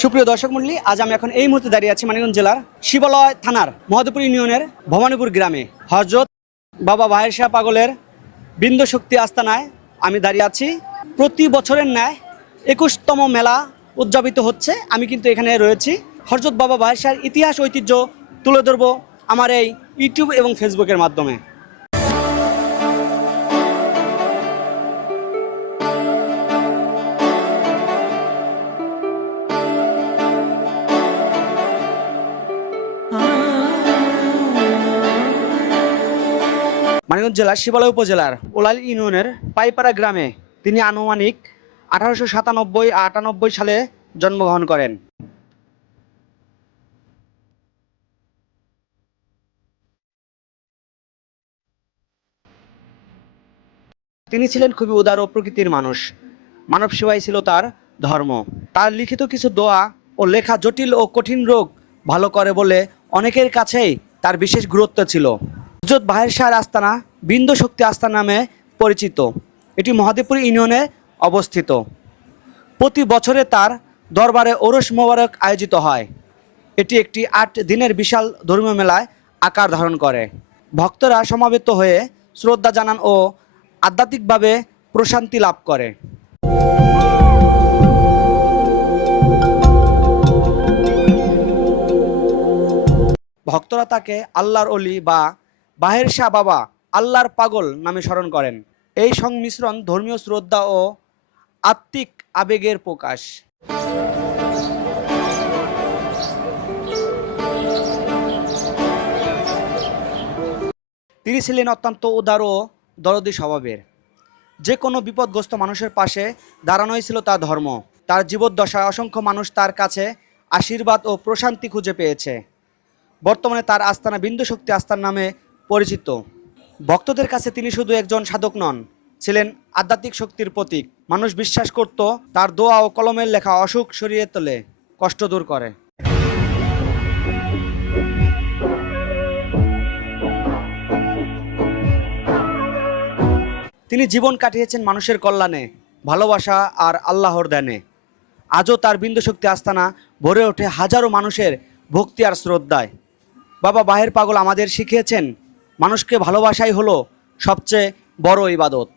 সুপ্রিয় দর্শক মন্ডলী আজ আমি এখন এই মুহূর্তে দাঁড়িয়ে আছি মানিকগঞ্জ জেলার শিবালয় থানার মহাদেবপুর ইউনিয়নের ভবানীপুর গ্রামে। হজরত বাবা ভাইয়ের শাহ পাগলের বৃন্দ শক্তি আস্তানায় আমি দাঁড়িয়ে আছি। প্রতি বছরের ন্যায় একুশতম মেলা উদযাপিত হচ্ছে। আমি কিন্তু এখানে রয়েছি। হজরত বাবা ভাইয়ের শাহের ইতিহাস ঐতিহ্য তুলে ধরবো আমার এই ইউটিউব এবং ফেসবুকের মাধ্যমে। মানিকগঞ্জ জেলার শিবালয় উপজেলার ওলাল ইউনিয়নের পাইপাড়া গ্রামে তিনি আনুমানিক আঠারোশো সাতানব্বই আটানব্বই সালে জন্মগ্রহণ করেন। তিনি ছিলেন খুবই উদার ও প্রকৃতির মানুষ। মানব সেবাই ছিল তার ধর্ম। তার লিখিত কিছু দোয়া ও লেখা জটিল ও কঠিন রোগ ভালো করে বলে অনেকের কাছেই তার বিশেষ গুরুত্ব ছিল। হজরত বাহের শাহ আস্তানা, বিন্দু শক্তি আস্তানা নামে পরিচিত। এটি মহাদেবপুর ইউনিয়নে অবস্থিত। প্রতি বছরে তার দরবারে ওরস মোবারক আয়োজিত হয়। এটি একটি আট দিনের বিশাল ধর্মীয় মেলায় আকার ধারণ করে। ভক্তরা সমাবেত হয়ে শ্রদ্ধা জানান ও আধ্যাত্মিকভাবে প্রশান্তি লাভ করে। ভক্তরা তাকে আল্লাহর অলি বা বাহের শাহ বাবা আল্লাহর পাগল নামে স্মরণ করেন। এই সংমিশ্রণ ধর্মীয় শ্রদ্ধা ও আত্মিক আবেগের প্রকাশ। তিনি ছিলেন অত্যন্ত উদার ও দরদি স্বভাবের। যে কোনো বিপদগ্রস্ত মানুষের পাশে দাঁড়ানোই ছিল তার ধর্ম। তার জীবদ্দশায় অসংখ্য মানুষ তার কাছে আশীর্বাদ ও প্রশান্তি খুঁজে পেয়েছে। বর্তমানে তার আস্তানা বিন্দু শক্তি নামে পরিচিত। ভক্তদের কাছে তিনি শুধু একজন সাধক নন, ছিলেন আধ্যাত্মিক শক্তির প্রতীক। মানুষ বিশ্বাস করত, তার দোয়া ও কলমের লেখা অসুখ সরিয়ে তোলে, কষ্ট দূর করে। তিনি জীবন কাটিয়েছেন মানুষের কল্যাণে, ভালোবাসা আর আল্লাহর দানে। আজও তার বিন্দু শক্তি আস্তানা ভরে ওঠে হাজারো মানুষের ভক্তি আর শ্রদ্ধায়। বাবা বাহের পাগল আমাদের শিখিয়েছেন মানুষকে ভালোবাসাই হলো সবচেয়ে বড় ইবাদত।